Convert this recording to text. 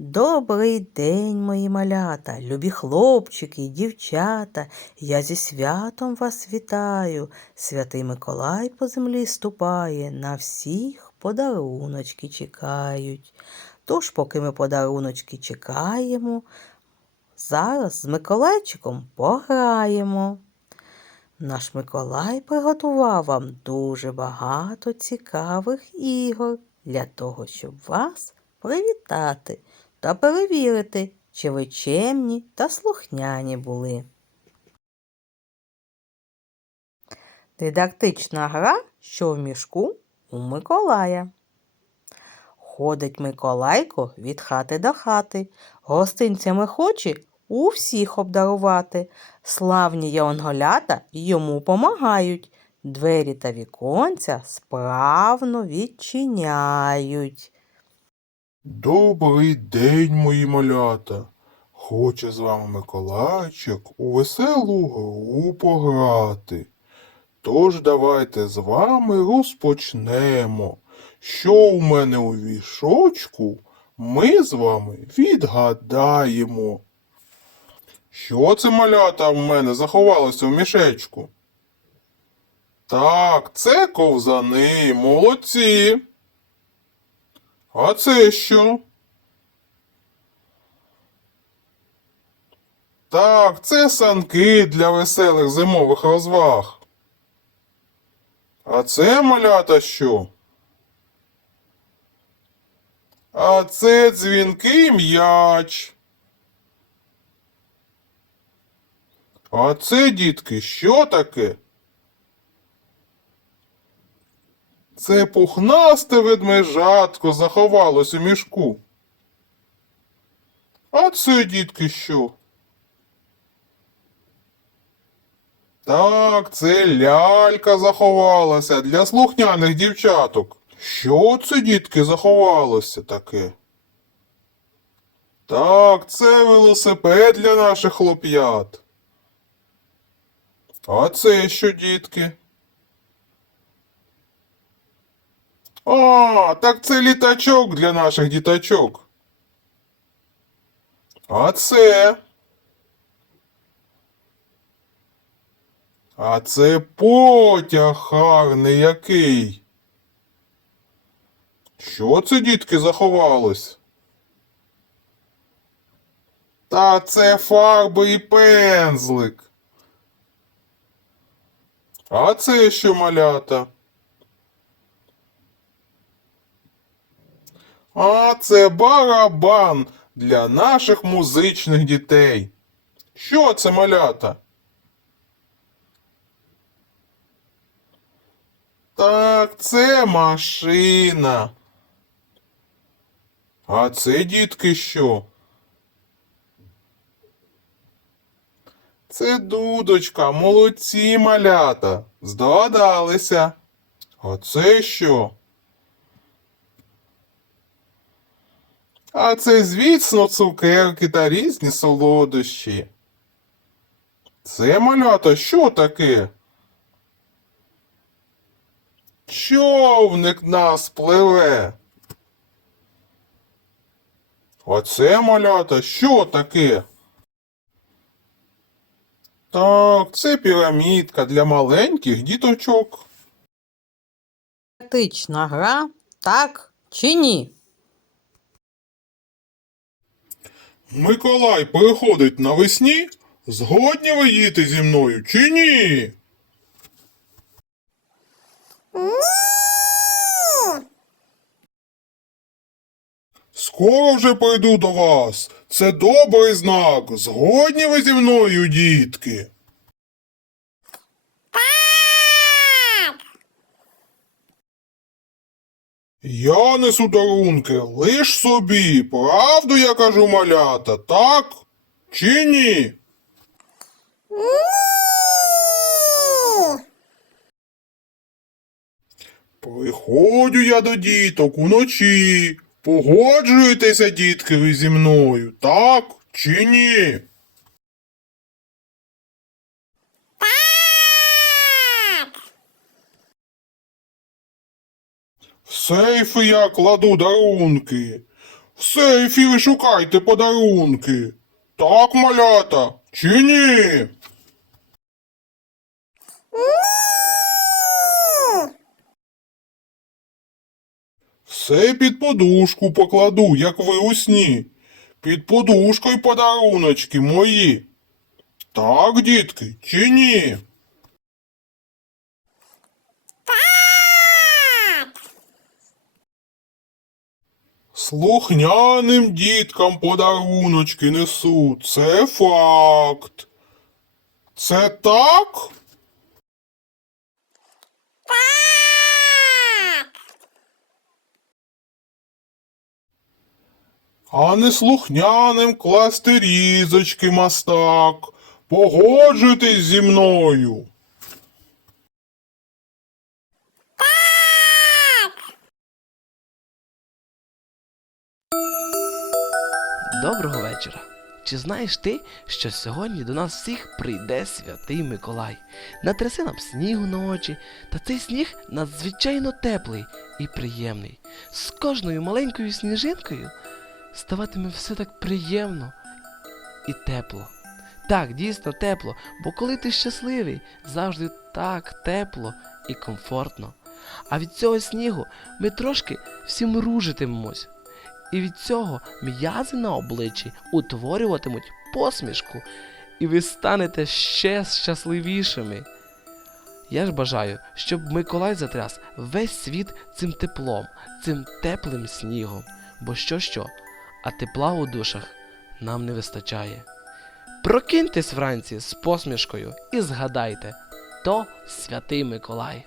Добрий день, мої малята, любі хлопчики і дівчата. Я зі святом вас вітаю. Святий Миколай по землі ступає, на всіх подаруночки чекають. Тож, поки ми подаруночки чекаємо, зараз з Миколайчиком пограємо. Наш Миколай приготував вам дуже багато цікавих ігор для того, щоб вас привітати та перевірити, чи ви чемні та слухняні були. Дидактична гра, що в мішку у Миколая. Ходить Миколайко від хати до хати, гостинцями хоче у всіх обдарувати. Славні янголята йому помагають, двері та віконця справно відчиняють. Добрий день, мої малята. Хоче з вами Миколайчик у веселу гру пограти. Тож давайте з вами розпочнемо. Що у мене у вішочку, ми з вами відгадаємо. Що це малята в мене заховалося в мішечку? Так, це ковзани, молодці. А це що? Так, це санки для веселих зимових розваг. А це малята що? А це дзвінкий м'яч. А це, дітки, що таке? Це пухнасте ведмежатко заховалось у мішку. А це, дітки, що? Так, це лялька заховалася для слухняних дівчаток. Що це, дітки, заховалося таке? Так, це велосипед для наших хлоп'ят. А це що, дітки? А, так це літачок для наших діточок. А це? А це потяг гарний який. Що це, дітки, заховалось? Та це фарби і пензлик. А це що малята? А це барабан для наших музичних дітей. Що це малята? Так, це машина. А це дітки що? Це дудочка, молодці малята. Здогадалися. А це що? А це, звісно, цукерки та різні солодощі. Це малята що таке? Човник нас пливе. Оце малята що таке? Так, це пірамідка для маленьких діточок. Дидактична гра, так чи ні? Миколай приходить навесні. Згодні ви їти зі мною чи ні? Скоро вже прийду до вас. Це добрий знак. Згодні ви зі мною, дітки. Я несу дарунки лиш собі. Правду я кажу, малята, так? Чи ні? Приходжу я до діток уночі. Погоджуєтеся, дітки, ви зі мною, так чи ні? В сейфи я кладу дарунки. В сейфі ви шукайте подарунки. Так, малята, чи ні? Все під подушку покладу, як ви у сні. Під подушкою подаруночки мої. Так, дітки, чи ні? Слухняним діткам подаруночки несуть. Це факт. Це так? А не слухняним класти різочки мастак. Погоджуйтесь зі мною. Доброго вечора. Чи знаєш ти, що сьогодні до нас всіх прийде святий Миколай? Натрясе нам снігу на очі, та цей сніг надзвичайно теплий і приємний. З кожною маленькою сніжинкою ставатиме все так приємно і тепло. Так, дійсно тепло, бо коли ти щасливий, завжди так тепло і комфортно. А від цього снігу ми трошки всі мружитимемось. І від цього м'язи на обличчі утворюватимуть посмішку, і ви станете ще щасливішими. Я ж бажаю, щоб Миколай затряс весь світ цим теплом, цим теплим снігом, бо що що, а тепла у душах нам не вистачає. Прокиньтесь вранці з посмішкою і згадайте, то святий Миколай.